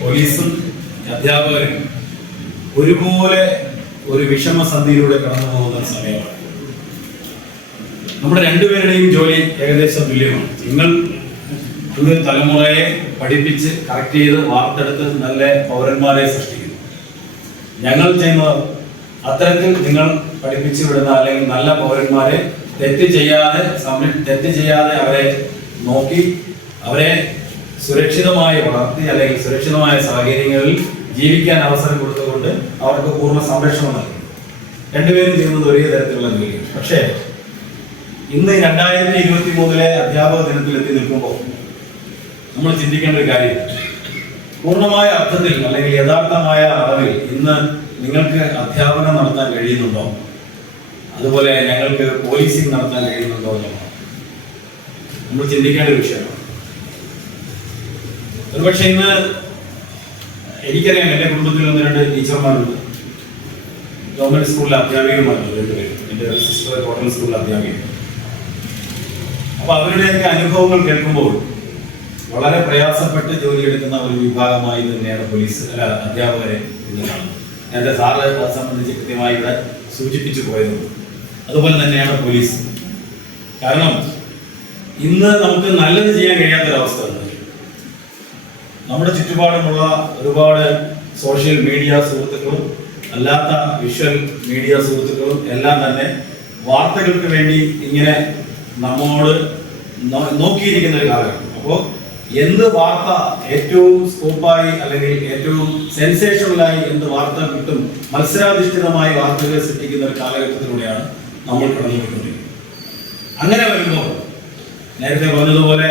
പോലീസും അധ്യാപകരും ഒരുപോലെ ഒരു വിഷമസന്ധിയിലൂടെ കടന്നു പോകുന്ന സമയമാണ്. നമ്മുടെ രണ്ടുപേരുടെയും ജോലി ഏകദേശം തുല്യമാണ്. നിങ്ങൾ തലമുറയെ പഠിപ്പിച്ച് കറക്റ്റ് ചെയ്ത് വാർത്തെടുത്ത് നല്ല പൗരന്മാരെ സൃഷ്ടിക്കുന്നു. ഞങ്ങൾ ചെയ്യുന്നത് അത്തരത്തിൽ നിങ്ങൾ പഠിപ്പിച്ചു വിടുന്ന അല്ലെങ്കിൽ നല്ല പൗരന്മാരെ തെറ്റ് ചെയ്യാതെ അവരെ നോക്കി അവരെ സുരക്ഷിതമായി വളർത്തി അല്ലെങ്കിൽ സുരക്ഷിതമായ സാഹചര്യങ്ങളിൽ ജീവിക്കാൻ അവസരം കൊടുത്തുകൊണ്ട് അവർക്ക് പൂർണ്ണ സംരക്ഷണം നൽകും. രണ്ടുപേരും ചെയ്യുന്നത് ഒരേ തരത്തിലുള്ള ജോലിയാണ്. പക്ഷേ ഇന്ന് 2023 അധ്യാപക ദിനത്തിൽ എത്തി നിൽക്കുമ്പോൾ നമ്മൾ ചിന്തിക്കേണ്ട ഒരു കാര്യം, പൂർണ്ണമായ അർത്ഥത്തിൽ അല്ലെങ്കിൽ യഥാർത്ഥമായ അളവിൽ ഇന്ന് നിങ്ങൾക്ക് അധ്യാപനം നടത്താൻ കഴിയുന്നുണ്ടോ, അതുപോലെ ഞങ്ങൾക്ക് പോലീസിംഗ് നടത്താൻ കഴിയുന്നുണ്ടോ എന്നുള്ളതാണ് നമ്മൾ ചിന്തിക്കേണ്ട ഒരു വിഷയമാണ്. ഒരുപക്ഷെ ഇന്ന് എനിക്കറിയാം, എൻ്റെ കുടുംബത്തിൽ 1-2 ടീച്ചർമാരുണ്ട്, ഗവൺമെന്റ് സ്കൂളിലെ അധ്യാപികമാരുണ്ട്, 2 പേര്. എൻ്റെ സിസ്റ്റർ കോട്ടൺ സ്കൂളിലെ അധ്യാപിക. അപ്പൊ അവരുടെയൊക്കെ അനുഭവങ്ങൾ കേൾക്കുമ്പോൾ വളരെ പ്രയാസപ്പെട്ട് ജോലിയെടുക്കുന്ന ഒരു വിഭാഗമായി തന്നെയാണ് അധ്യാപകരെ ഇന്ന് കാണുന്നത്. നേരത്തെ സാറ് അത് സംബന്ധിച്ച് കൃത്യമായി ഇവിടെ സൂചിപ്പിച്ചു പോയത്. അതുപോലെ തന്നെയാണ് പോലീസ്. കാരണം ഇന്ന് നമുക്ക് നല്ലത് ചെയ്യാൻ കഴിയാത്തൊരവസ്ഥ ഉണ്ട്. നമ്മുടെ ചുറ്റുപാടുമുള്ള ഒരുപാട് സോഷ്യൽ മീഡിയ സുഹൃത്തുക്കളും അല്ലാത്ത വിഷ്വൽ മീഡിയ സുഹൃത്തുക്കളും എല്ലാം തന്നെ വാർത്തകൾക്ക് വേണ്ടി ഇങ്ങനെ നമ്മോട് നോക്കിയിരിക്കുന്ന ഒരു കാലഘട്ടം. അപ്പോൾ എന്ത് വാർത്ത ഏറ്റവും സ്കോപ്പായി അല്ലെങ്കിൽ ഏറ്റവും സെൻസേഷണലായി എന്ത് വാർത്ത കിട്ടും, മത്സരാധിഷ്ഠിതമായി വാർത്തകൾ സൃഷ്ടിക്കുന്ന ഒരു കാലഘട്ടത്തിലൂടെയാണ് നമ്മൾ കടന്നുപോയിക്കൊണ്ടിരിക്കുന്നത്. അങ്ങനെ വരുമ്പോൾ നേരത്തെ പറഞ്ഞതുപോലെ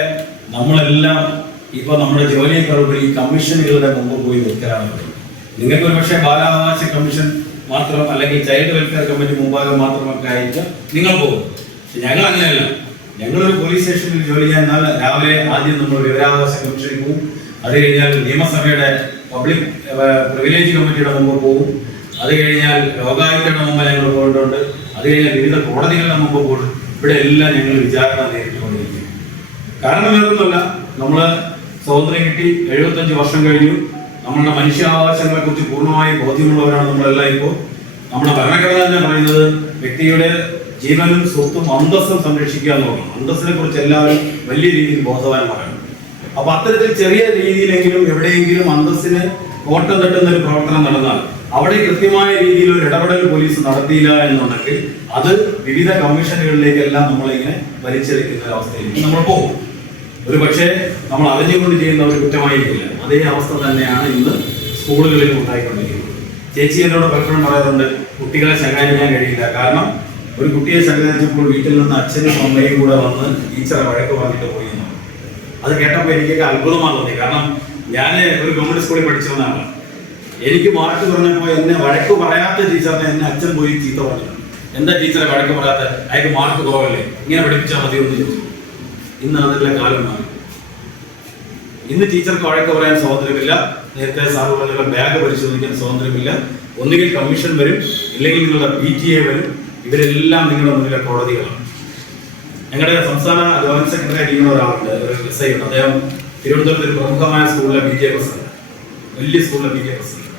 നമ്മളെല്ലാം ഇപ്പൊ നമ്മുടെ ജോലിയേക്കാളുപരി ഈ കമ്മീഷനുകളുടെ മുമ്പ് പോയി നിൽക്കലാണ്. നിങ്ങൾക്ക് ഒരു പക്ഷേ ബാലാവകാശ കമ്മീഷൻ മാത്രം അല്ലെങ്കിൽ ചൈൽഡ് വെൽഫെയർ കമ്മിറ്റി മുമ്പാകെ മാത്രമൊക്കെ ആയിട്ട് നിങ്ങൾ പോകും. ഞങ്ങൾ അങ്ങനെയല്ല. ഞങ്ങളൊരു പോലീസ് സ്റ്റേഷനിൽ ജോലി ചെയ്യാൻ രാവിലെ ആദ്യം നമ്മൾ വിവരാവകാശ കമ്മീഷനിൽ പോകും. അത് കഴിഞ്ഞാൽ നിയമസഭയുടെ പബ്ലിക് പ്രിവിലേജ് കമ്മിറ്റിയുടെ മുമ്പ് പോകും. അത് കഴിഞ്ഞാൽ ലോകായുക്തയുടെ മുമ്പ് ഞങ്ങൾ പോയിട്ടുണ്ട്. അത് കഴിഞ്ഞാൽ വിവിധ കോടതികളുടെ മുമ്പ് പോകും. ഇവിടെ എല്ലാം ഞങ്ങൾ വിചാരണ നേരിട്ടുകൊണ്ടിരിക്കും. കാരണം വേറൊന്നുമല്ല, നമ്മള് സ്വാതന്ത്ര്യം കിട്ടി 75 വർഷം കഴിഞ്ഞു. നമ്മളുടെ മനുഷ്യാവകാശങ്ങളെ കുറിച്ച് പൂർണ്ണമായി ബോധ്യമുള്ളവരാണ് നമ്മളെല്ലാം. ഇപ്പോൾ നമ്മുടെ ഭരണഘടന തന്നെ പറയുന്നത് വ്യക്തിയുടെ ജീവനും സ്വത്തും അന്തസ്സും സംരക്ഷിക്കുക എന്നുള്ളതാണ്. അന്തസ്സിനെ കുറിച്ച് എല്ലാവരും വലിയ രീതിയിൽ ബോധവാന്മാരാണ്. അപ്പൊ അത്തരത്തിൽ ചെറിയ രീതിയിലെങ്കിലും എവിടെയെങ്കിലും അന്തസ്സിന് കോട്ടം തട്ടുന്ന ഒരു പ്രവർത്തനം നടന്നാൽ അവിടെ കൃത്യമായ രീതിയിൽ ഒരു ഇടപെടൽ പോലീസ് നടത്തിയില്ല എന്നുണ്ടെങ്കിൽ അത് വിവിധ കമ്മീഷനുകളിലേക്കെല്ലാം നമ്മളിങ്ങനെ വലിച്ചെടുക്കുന്ന ഒരു അവസ്ഥയിലേക്ക് നമ്മൾ പോകും. ഒരു പക്ഷേ നമ്മൾ അറിഞ്ഞുകൊണ്ട് ചെയ്യുന്ന ഒരു കുറ്റമായിരിക്കില്ല. അതേ അവസ്ഥ തന്നെയാണ് ഇന്ന് സ്കൂളുകളിൽ ഉണ്ടായിക്കൊണ്ടിരിക്കുന്നത്. ചേച്ചി എന്നോട് പലപ്പോഴും പറയാറുണ്ട്, കുട്ടികളെ ശകാരിക്കാൻ കഴിയില്ല. കാരണം ഒരു കുട്ടിയെ ശകാരിച്ചപ്പോൾ വീട്ടിൽ നിന്ന് അച്ഛനും അമ്മയും കൂടെ വന്ന് ടീച്ചറെ വഴക്ക് പറഞ്ഞിട്ട് പോയി. അത് കേട്ടപ്പോൾ എനിക്കൊക്കെ അത്ഭുതമാണ് തോന്നി. കാരണം ഞാൻ ഒരു ഗവൺമെന്റ് സ്കൂളിൽ പഠിച്ചിരുന്നതാണ്. എനിക്ക് മാർക്ക് പറഞ്ഞപ്പോൾ എന്നെ വഴക്ക് പറയാത്ത ടീച്ചറിനെ എന്നെ അച്ഛൻ പോയി ചീത്ത പറഞ്ഞു. എന്താ ടീച്ചറെ വഴക്ക് പറയാത്ത, അയാൾക്ക് മാർക്ക് കുറവല്ലേ, ഇങ്ങനെ പഠിപ്പിച്ചാൽ മതി എന്ന് ചോദിച്ചു. ഇന്ന് അതെല്ലാം കാലം മാറി. ഇന്ന് ടീച്ചർക്ക് വഴക്ക് പറയാൻ സ്വാതന്ത്ര്യമില്ല. നേരത്തെ സാർ പറഞ്ഞ ബാഗ് പരിശോധിക്കാൻ സ്വാതന്ത്ര്യമില്ല. ഒന്നുകിൽ കമ്മീഷൻ വരും, ഇല്ലെങ്കിൽ നിങ്ങളുടെ PTA വരും. ഇവരെല്ലാം നിങ്ങളുടെ മുന്നിലെ കോടതികളാണ്. ഞങ്ങളുടെ സംസ്ഥാന ജോയിന്റ് സെക്രട്ടറി ആയിരിക്കുന്ന ഒരാളുണ്ട്, ഒരു SI ഉണ്ട്. അദ്ദേഹം തിരുവനന്തപുരത്ത് ഒരു പ്രമുഖമായ സ്കൂളിലെ PTA പ്രസിഡന്റ്, വലിയ സ്കൂളിലെ PTA പ്രസിഡന്റ്.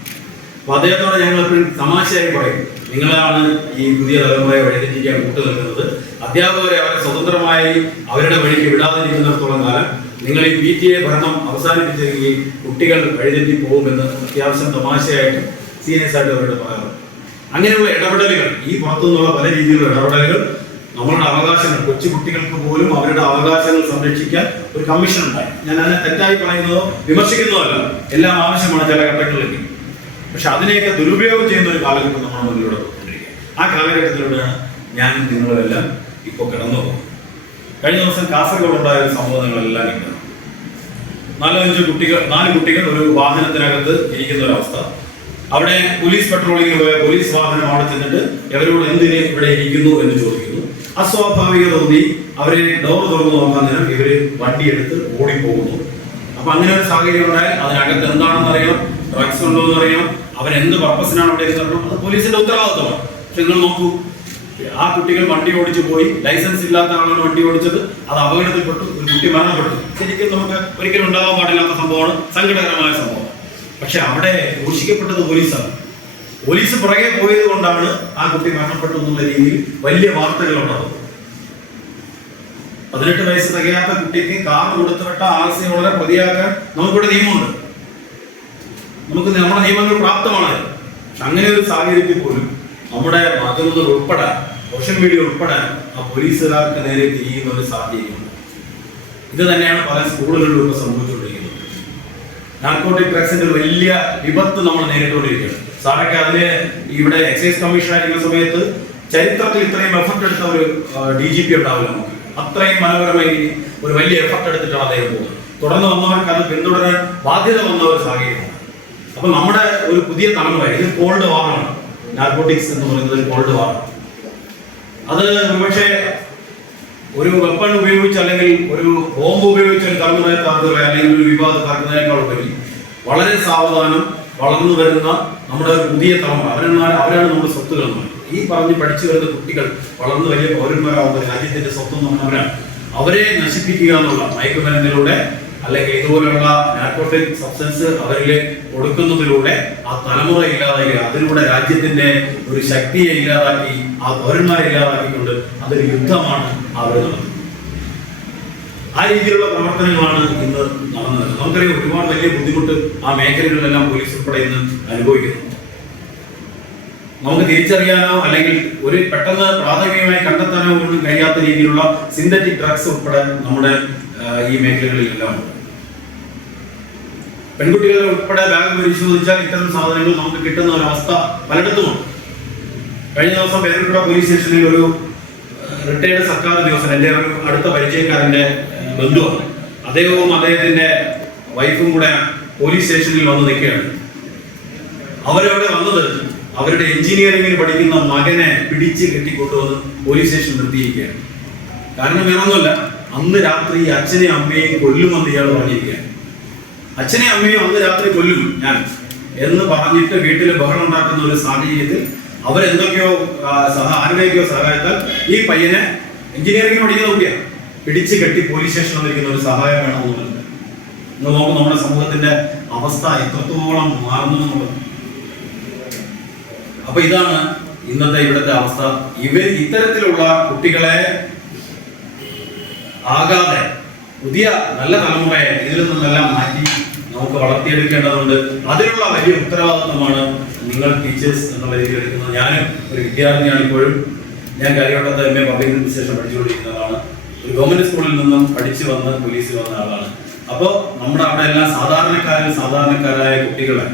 അപ്പൊ അദ്ദേഹത്തോടെ ഞങ്ങൾ എപ്പോഴും തമാശയായി പറയും, നിങ്ങളാണ് ഈ പുതിയ തലമുറയെ വഴിതെറ്റിക്കാൻ കൂട്ടു നിൽക്കുന്നത്. അധ്യാപകരെ അവരെ സ്വതന്ത്രമായി അവരുടെ വഴിക്ക് വിടാതിരിക്കുന്നിടത്തോളം കാലം നിങ്ങൾ ഈ PTA ഭരണം അവസാനിപ്പിച്ചെങ്കിൽ കുട്ടികൾ വഴിതെറ്റി പോകുമെന്ന് അത്യാവശ്യം തമാശയായിട്ട് സീരിയസ് ആയിട്ട് അവരോട് പറയാറുണ്ട്. അങ്ങനെയുള്ള ഇടപെടലുകൾ, ഈ പുറത്തുനിന്നുള്ള പല രീതിയിലുള്ള ഇടപെടലുകൾ, നമ്മളുടെ അവകാശങ്ങൾ, കൊച്ചു കുട്ടികൾക്ക് പോലും അവരുടെ അവകാശങ്ങൾ സംരക്ഷിക്കാൻ ഒരു കമ്മീഷൻ ഉണ്ടായി. ഞാൻ അതിനെ തെറ്റായി പറയുന്നതോ വിമർശിക്കുന്നതോ അല്ല, എല്ലാം ആവശ്യമാണ് ചില ഘട്ടങ്ങളിലേക്ക്. പക്ഷെ അതിനെയൊക്കെ ദുരുപയോഗം ചെയ്യുന്ന ഒരു കാലഘട്ടം നമ്മുടെ മുന്നിലൂടെ പോയിക്കൊണ്ടിരിക്കുക. ആ കാലഘട്ടത്തിലൂടെയാണ് ഞാനും നിങ്ങളുമെല്ലാം ഇപ്പോൾ കടന്നു പോകുന്നത്. കഴിഞ്ഞ ദിവസം കാസർഗോഡ് ഉണ്ടായ സംഭവങ്ങളെല്ലാം കിട്ടുന്നു. 4 കുട്ടികൾ ഒരു വാഹനത്തിനകത്ത് ഇരിക്കുന്ന ഒരവസ്ഥ. അവിടെ പോലീസ് പട്രോളിങ്ങിന് പോയ പോലീസ് വാഹനം അവിടെ ചെന്നിട്ട് എവരോട് എന്തിന് ഇവിടെ ഇരിക്കുന്നു എന്ന് ചോദിക്കുന്നു. അസ്വാഭാവികത തോന്നി അവരെ ഡോർ തുറന്നു നോക്കാൻ നേരം ഇവര് വണ്ടിയെടുത്ത് ഓടിപ്പോകുന്നു. അപ്പൊ അങ്ങനെ ഒരു സാഹചര്യം ഉണ്ടായാൽ അതിനകത്ത് എന്താണെന്ന് അറിയണം, ഡ്രഗ്സ് ഉണ്ടോ എന്ന് അറിയണം, അവരെന്ത് പർപ്പസിനാണ് അവിടെ ഇരുന്നത്, അത് പോലീസിന്റെ ഉത്തരവാദിത്തമാണ്. പക്ഷെ നിങ്ങൾ നോക്കൂ, ആ കുട്ടികൾ വണ്ടി ഓടിച്ചു പോയി, ലൈസൻസ് ഇല്ലാത്ത ആളാണ് വണ്ടി ഓടിച്ചത്, അത് അപകടത്തിൽപ്പെട്ടു, ഒരു കുട്ടി മരണപ്പെട്ടു. ശരിക്കും നമുക്ക് ഒരിക്കലും ഉണ്ടാകാൻ പാടില്ലാത്ത സംഭവമാണ്, സങ്കടകരമായ സംഭവം. പക്ഷെ അവിടെ ഘോഷിക്കപ്പെട്ടത് പോലീസാണ്. പോലീസ് പുറകെ പോയത് കൊണ്ടാണ് ആ കുട്ടി മരണപ്പെട്ടു എന്നുള്ള രീതിയിൽ വലിയ വാർത്തകൾ ഉണ്ടാകുന്നത്. 18 വയസ്സ് തികയാത്ത കുട്ടിക്ക് കാർ കൊടുത്തുവിട്ട ആർസിയെ വളരെ പ്രതിയാക്കാൻ നമുക്കിവിടെ നിയമമുണ്ട്. നമ്മുടെ നിയമങ്ങൾ പ്രാപ്തമാണ്. അങ്ങനെ ഒരു സാഹചര്യത്തിൽ പോലും നമ്മുടെ മാധ്യമങ്ങൾ ഉൾപ്പെടെ സോഷ്യൽ മീഡിയ ഉൾപ്പെടെ ആ പോലീസുകാർക്ക് നേരെ തിരിയുന്ന ഒരു സാഹചര്യമുണ്ട്. ഇത് തന്നെയാണ് പല സ്കൂളുകളിലും ഇപ്പോൾ സംഭവിച്ചുകൊണ്ടിരിക്കുന്നത്. നാർക്കോട്ടിക് ഡ്രഗ്സിന്റെ ഒരു വലിയ വിപത്ത് നമ്മൾ നേരിട്ടുകൊണ്ടിരിക്കുകയാണ്. സാറൊക്കെ അതിന് ഇവിടെ എക്സൈസ് കമ്മീഷൻ ആയിരിക്കുന്ന സമയത്ത് ചരിത്രത്തിൽ ഇത്രയും എഫർട്ട് എടുത്ത ഒരു DGP ഉണ്ടാവില്ല. നമുക്ക് അത്രയും മനോഹരമായി ഒരു വലിയ എഫർട്ട് എടുത്തിട്ടാണ് അദ്ദേഹം പോകുന്നത്. തുടർന്ന് വന്നവർക്ക് അത് പിന്തുടരാൻ ബാധ്യത വന്ന ഒരു സാഹചര്യമാണ്. അപ്പൊ നമ്മുടെ ഒരു പുതിയ തലമുറ, ഇത് കോൾഡ് വാറാണ്. നാർക്കോട്ടിക്സ് എന്ന് പറയുന്നത് കോൾഡ് വാറാണ്. അത് പക്ഷേ ഒരു വെപ്പൺ ഉപയോഗിച്ച് അല്ലെങ്കിൽ ഒരു ബോംബ് ഉപയോഗിച്ച് ഒരു തലമുറയെ തകർക്കുക അല്ലെങ്കിൽ ഒരു വിവാദം തകർക്കുന്നതിനേക്കാൾ ഉപരി വളരെ സാവധാനം വളർന്നു വരുന്ന നമ്മുടെ ഒരു പുതിയ തലമുറ, അവരാണ് നമ്മുടെ സ്വത്തുകൾ എന്ന് പറയുന്നത്. ഈ പറഞ്ഞ് പഠിച്ചു വരുന്ന കുട്ടികൾ വളർന്നു വലിയ പൗരന്മാരാവുന്ന രാജ്യത്തിന്റെ സ്വത്തും അവരാണ്. അവരെ നശിപ്പിക്കുക എന്നുള്ള മയക്കുമരുന്നിലൂടെ അല്ലെങ്കിൽ ഇതുപോലുള്ള നാർക്കോട്ടിക് സബ്സ്റ്റൻസ് അവരിൽ കൊടുക്കുന്നതിലൂടെ ആ തലമുറ ഇല്ലാതാക്കി, അതിലൂടെ രാജ്യത്തിന്റെ ഒരു ശക്തിയെ ഇല്ലാതാക്കി, ആ പൗരന്മാരെ ഇല്ലാതാക്കിക്കൊണ്ട് അതൊരു യുദ്ധമാണ് അവർ നടത്തുന്നത്. ആ രീതിയിലുള്ള പ്രവർത്തനങ്ങളാണ് ഇന്ന് നടന്നത്. നമുക്കറിയാം, ഒരുപാട് വലിയ ബുദ്ധിമുട്ട് ആ മേഖലകളിലെല്ലാം പോലീസ് ഉൾപ്പെടെ ഇന്ന് അനുഭവിക്കുന്നു. നമുക്ക് തിരിച്ചറിയാനോ അല്ലെങ്കിൽ ഒരു പെട്ടെന്ന് പ്രാഥമികമായി കണ്ടെത്താനോ ഒന്നും കഴിയാത്ത രീതിയിലുള്ള സിന്തറ്റിക് ഡ്രഗ്സ് ഉൾപ്പെടെ നമ്മുടെ ഈ മേഖലകളിലെല്ലാം ഉണ്ട്. പെൺകുട്ടികളെ ഉൾപ്പെടെ ബാഗ് പരിശോധിച്ചാൽ ഇത്തരം സാധനങ്ങൾ നമുക്ക് കിട്ടുന്ന ഒരു അവസ്ഥ പലയിടത്തുമുണ്ട്. കഴിഞ്ഞ ദിവസം പേരൂർക്കട പോലീസ് സ്റ്റേഷനിൽ ഒരു റിട്ടയർഡ് സർക്കാർ ഉദ്യോഗസ്ഥൻ, എൻ്റെ ഒരു അടുത്ത പരിചയക്കാരൻ്റെ ബന്ധുവാണ്, അദ്ദേഹവും അദ്ദേഹത്തിന്റെ വൈഫും കൂടെ പോലീസ് സ്റ്റേഷനിൽ വന്ന് നിൽക്കുകയാണ്. അവരവിടെ വന്നത് അവരുടെ എഞ്ചിനീയറിംഗിന് പഠിക്കുന്ന മകനെ പിടിച്ച് കെട്ടിക്കൊണ്ടുവന്ന് പോലീസ് സ്റ്റേഷനിൽ നിർത്തിയിരിക്കുകയാണ്. കാരണം വേറൊന്നുമല്ല, അന്ന് രാത്രി അച്ഛനെയും അമ്മയെയും കൊല്ലുമെന്ന് ഇയാൾ പറഞ്ഞിരിക്കുകയാണ്. അച്ഛനെയും അമ്മയും അന്ന് രാത്രി കൊല്ലും ഞാൻ എന്ന് പറഞ്ഞിട്ട് വീട്ടിൽ ബഹളം ഉണ്ടാക്കുന്ന ഒരു സാഹചര്യത്തിൽ അവരെന്തൊക്കെയോ ആരുടെയൊക്കെയോ സഹായത്താൽ ഈ പയ്യനെ എഞ്ചിനീയറിംഗിന് പഠിക്കുന്ന കുട്ടിയാണ് പിടിച്ച് കെട്ടി പോലീസ് സ്റ്റേഷനിൽ വന്നിരിക്കുന്ന ഒരു സഹായം വേണമെന്നുള്ളത്. ഇന്ന് നോക്കും നമ്മുടെ സമൂഹത്തിന്റെ അവസ്ഥ എത്രത്തോളം മാറുന്നു എന്നുള്ളത്. അപ്പൊ ഇതാണ് ഇന്നത്തെ ഇവിടുത്തെ അവസ്ഥ. ഇത്തരത്തിലുള്ള കുട്ടികളെ ആകാതെ പുതിയ നല്ല തലമുറയെ ഇതിൽ നിന്നെല്ലാം മാറ്റി നമുക്ക് വളർത്തിയെടുക്കേണ്ടതുണ്ട്. അതിനുള്ള വലിയ ഉത്തരവാദിത്വമാണ് നിങ്ങൾ ടീച്ചേഴ്സ് എന്നുള്ള രീതിയിൽ എടുക്കുന്നത്. ഞാനും ഒരു വിദ്യാർത്ഥിയാണ്. ഇപ്പോഴും ഞാൻ കാര്യവട്ടത്ത് MA പബ്ലിക് അഡ്മിനിസ്ട്രേഷൻ പഠിച്ചുകൊണ്ടിരിക്കുന്നതാണ്. ഒരു ഗവൺമെന്റ് സ്കൂളിൽ നിന്നും പഠിച്ചു വന്ന് പോലീസിൽ വന്ന ആളാണ്. അപ്പോൾ നമ്മുടെ അവിടെ എല്ലാം സാധാരണക്കാരായ കുട്ടികളെ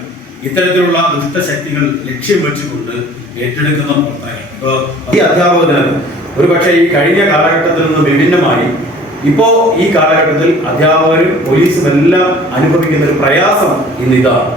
ഇത്തരത്തിലുള്ള ദുഷ്ടശക്തികൾ ലക്ഷ്യം വെച്ചുകൊണ്ട് ഏറ്റെടുക്കുന്ന പ്രവർത്തനങ്ങൾ. ഇപ്പോൾ ഈ അധ്യാപകന് ഒരു പക്ഷേ ഈ കഴിഞ്ഞ കാലഘട്ടത്തിൽ നിന്ന് വിഭിന്നമായി ഇപ്പോ ഈ കാലഘട്ടത്തിൽ അധ്യാപകരും പോലീസും എല്ലാം അനുഭവിക്കുന്ന ഒരു പ്രയാസം ഇന്ന് ഇതാണ്.